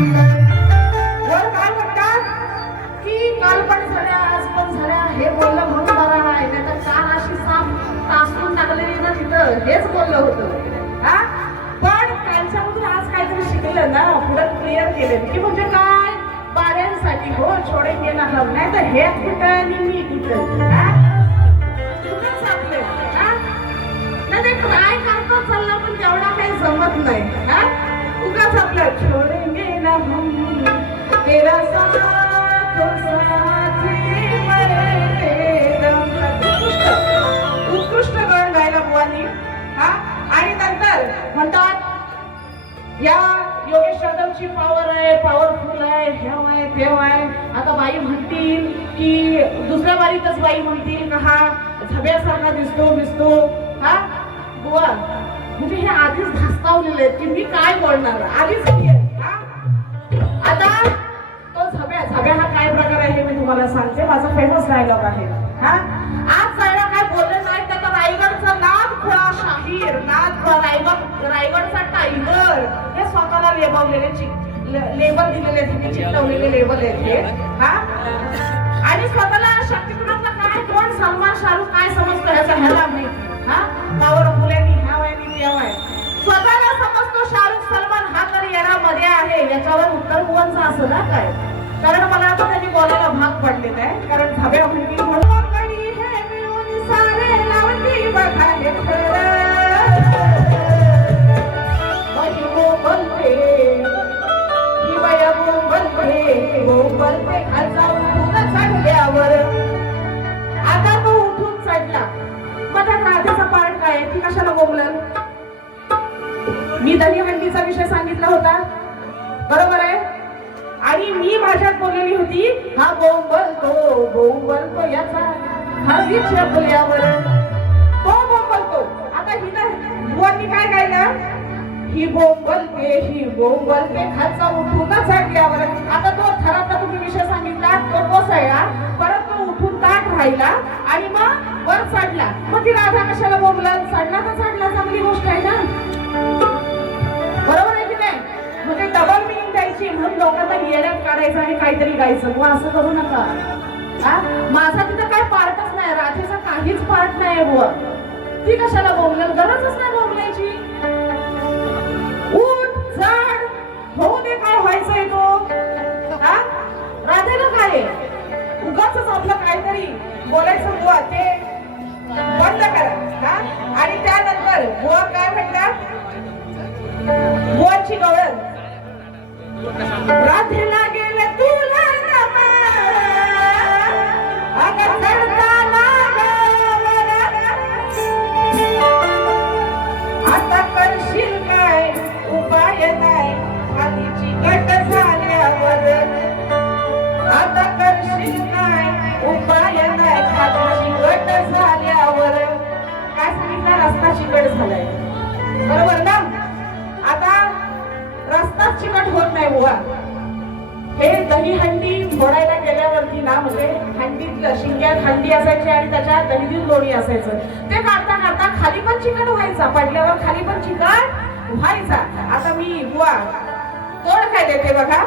वर काय म्हणतात? की काल पण झाल्या आज पण झाल्या हे बोललं म्हणून बरा नाही त्याच्या कान अशी साफ तासून टाकलेली ना तिथं हेच बोललं होतं. हा? पण त्यांच्यामधून आज काहीतरी शिकलं ना पुढं क्लिअर केलं. की म्हणजे काय? बाऱ्यांसाठी हो छोडे गेला हवं नाही तर हेच ठिकाणी मी तिथं काय करतो चाललं पण तेवढा काही जमत नाही. हा? उगाच आपलं छोडे. उत्कृष्ट गाणं गायला बुवांनी हा? आणि नंतर म्हणतात या योगेश यादवची पॉवर आहे पॉवरफुल आहे हेव आहे तेव आहे. आता बाई म्हणतील की दुसऱ्या बारीतच बाई म्हणतील का हा झब्यासारखा दिसतो दिसतो हा? बुवा म्हणजे हे आधीच धास्तावलेले आहेत की मी काय बोलणार? आधीच तुम्हाला सांगते माझा फेमस डायलॉग आहे. हा? आज जायला काय बोलले नाही तर रायगडचा नाद खुळा शाहीर नाद रायगड रायगडचा टायगर हे स्वतःला लेबवलेले लेबल दिलेले चिकटवलेले लेबल येते हा. आणि स्वतःला शक्तिगुणाचा काय कोण सलमान शाहरुख काय समजतो ह्याचा ह्याला माहिती हा? पावर मुलांनी ह्या वयाने मी आहे स्वतःला समजतो शाहरुख सलमान हा तर येणामध्ये आहे याच्यावर उत्तर भुवनचा असं ना काय? कारण मला आता त्यांनी बोलायला भाग पडलेला आहे. कारण धाब्या म्हणली म्हणून गडी हे आता तो उठून चढला. पार्ट काय ती कशाला बोंबल मी दहीहंडीचा विषय सांगितला होता. बरोबर आहे? आणि मी भाषात बोललेली होती हा बोंबलतो बोंबलतो याचा. हळदी छपल्यावर तो बोंबलतो आता हिनं बुवांनी काय गायलं ही बोंबलते ही बोंबलते खालचा उठूनच चढल्यावर आता तो थरातला तुम्ही विषय सांगितला तो कोसळला परत तो उठून ताट राहिला आणि मग वर चढला. मग ती राधा कशाला बोंबला चढला तर चढला चांगली गोष्ट आहे ना? मिनिंग म्हणून लोकांना येण्यात काढायचं आणि काहीतरी गायचं. मग असं करू नका. हा? माझा तिथं काय पार्टच नाही. राधेचा काहीच पार्ट नाही बुवा. ती कशाला बोंबल गरजच नाही बोंबलायची. उठ जाड होऊ दे काय व्हायचंय तो. हा? राधेला काय उगाच आपलं काहीतरी बोलायचं बुवा. ते बंद करा. हा? आणि त्यानंतर बुवा काय म्हणतात? बुवाची गवळण. राधेला गेले तुला आता करशील काय? उपाय नाही. खालीची गट झाल्यावर. आता करशील काय? उपाय नाही. खालीची गट झाल्यावर. काय सांगितलं रस्ता चिकट झालाय. दही हंडी फोडायला गेल्यावरती ना म्हणजे हंडीतलं शिंग्यात हंडी असायची आणि त्याच्यात दहीदूध लोणी असायचं. ते काढता काढता खाली पण चिकन व्हायचा पडल्यावर खाली पण चिकन व्हायचा. आता मी बुवा कोण काय देते बघा?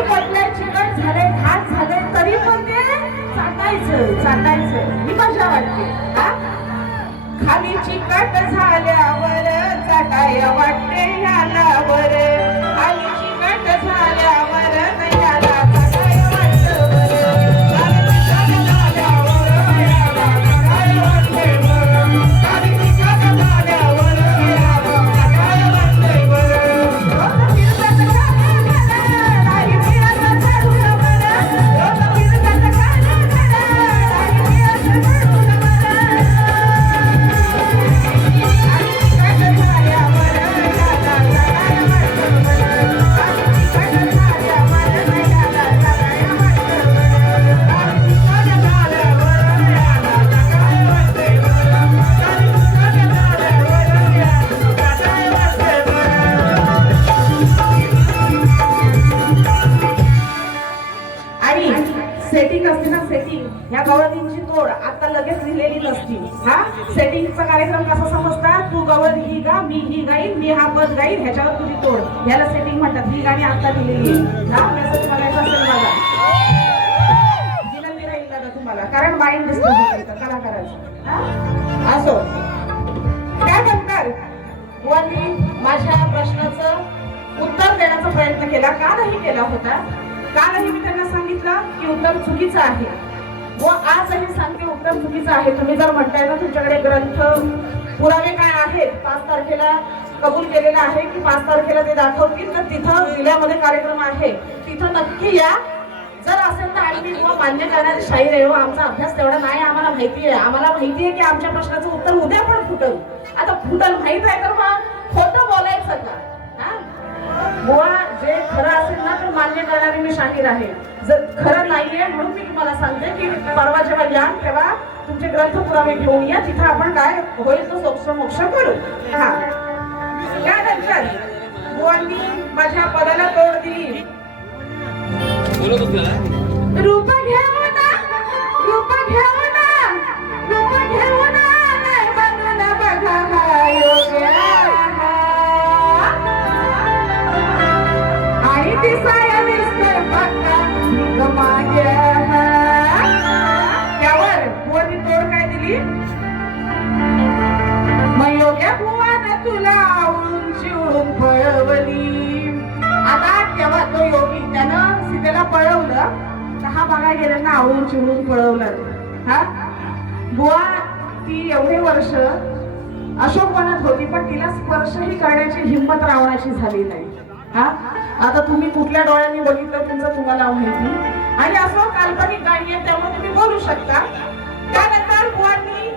म्हणजे खाली झाले घात झाले तरी पण ते चाटायचं चाटायचं. ही मजा वाटते खाली चिकट झाल्यावर चाटाय वाटते ह्याला वर. खाली चिकट झाल्यावर आता लगेच लिहिलेली नसती. हा? सेटिंगचा कार्यक्रम कसा समजता? तू गवत ही गा मी ही गाईन मी हा पद गाईन ह्याच्यावर तुझी तोड. ह्याला सेटिंग म्हणतात. ही गाणी आता लिहिलेली. हा? मेसेज बघायचा असेल राहील दादा तुम्हाला. कारण माइंड डिस्टर्ब कलाकाराचं असो. काय म्हणतात बुवांनी माझ्या प्रश्नाचं उत्तर देण्याचा प्रयत्न केला. का नाही केला होता? कालही मी त्यांना सांगितलं की उत्तर चुकीचं आहे? व आजही सांगते उत्तर चुकीचं आहे तुम्ही जर म्हणताय ना तुमच्याकडे ग्रंथ पुरावे काय आहेत? पाच तारखेला कबूल केलेलं आहे की पाच तारखेला ते दाखवतील? तर तिथं जिल्ह्यामध्ये कार्यक्रम आहे. तिथं नक्की या. जर असेल तर आम्ही किंवा मान्य करणारे शाहीर आहे आमचा अभ्यास तेवढा नाही आम्हाला माहिती आहे. आम्हाला माहिती आहे की आमच्या प्रश्नाचं उत्तर उद्या पण फुटल. आता फुटल माहीत आहे तर मग खोटं बोलायचं का? बुवा जे खरं असेल ना तर मान्य करणारी मी शाहीर आहे. जर खरं नाहीये म्हणून मी तुम्हाला सांगते की परवा जेव्हा याल तेव्हा तुमचे ग्रंथ पुरावे घेऊन या तिथं आपण काय होईल तो सोक्ष मोक्ष करू. हा. त्यानंतर बुवांनी माझ्या पदाला तोड दिली. रूप घेऊ ना रूप घेऊ त्यावर बुवानी तोड काय दिली मग योग्य बुवानं तुला आवळून चिवळून पळवली आता तेव्हा तो योगी त्यानं सीतेला पळवलं तर हा बघा गेल्यांना आवळून चिवळून पळवलं हा बुवा ती एवढे वर्ष अशोक वनात होती पण तिला स्पर्शही करण्याची हिंमत रावणाची झाली नाही. हा? आता तुम्ही कुठल्या डोळ्यांनी बघितलं तुमचं तुम्हाला माहिती? आणि असं काल्पनिक गाणी आहे त्यामुळे तुम्ही बोलू शकता. त्यानंतर बुवांनी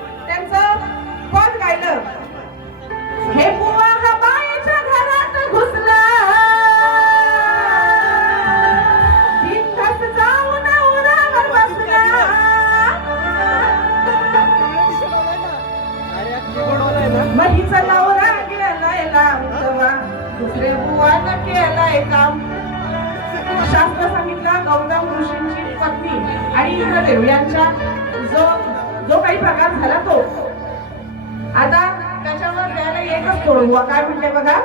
बुवानं केलाय काम शास्त्र सांगितलं गौतम ऋषींची पत्नी. आणि इंद्रदेव यांच्या जो जो काही प्रकार झाला तो. आता त्याच्यावर द्यायला एकच तोड काय म्हणते बघा?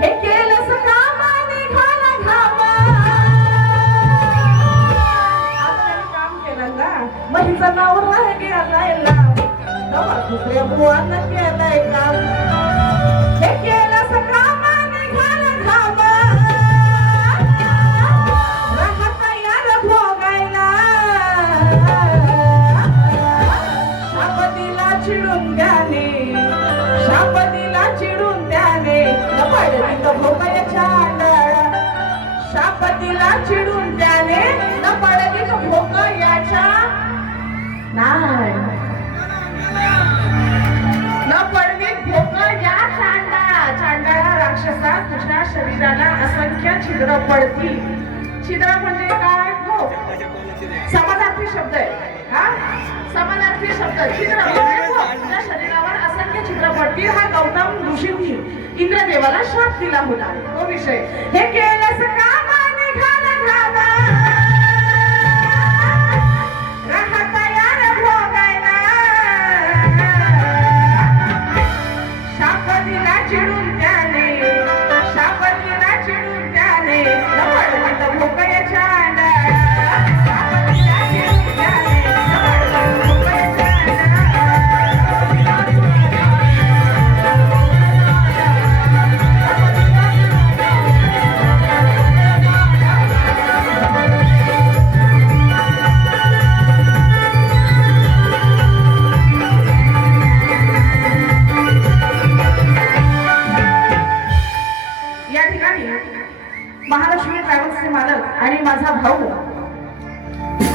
हे केलं असं का काम केलं ना. मग हिचं नाव राहिले आलायला तेव्हा दुसऱ्या बुवानं केलंय काम चिडून त्याने शापदीला चिडून त्याने पडली तो शापदीला चिडून त्याने न पडली तो भोकायाच्या नाही न पडली भोका या चांडाळा चांडाळा राक्षसा तुझ्या शरीराला असंख्य छिद्र पडतील. छिद्र म्हणजे काय? हो? समानार्थी शब्द आहे. हा समानार्थी शब्द चित्रपट हो, हो. शरीरावर असंख्य छिद्र हा गौतम ऋषींनी इंद्रदेवाला शाप दिला होता. तो विषय. हे केलंस का ठिकाणी महालक्ष्मी ट्रॅव्हल्सचे मालक आणि माझा भाऊ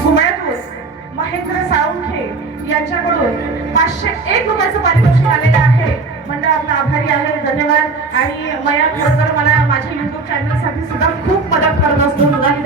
कुमळ्यातूस महेंद्र साळुंखे यांच्याकडून पाचशे एक रुपयाचं पारितोषिक आलेलं आहे. मंडळ आपला आभारी आहे धन्यवाद. आणि मया खरं तर मला माझ्या युट्यूब चॅनलसाठी सुद्धा खूप मदत करत असतो. मुलांनी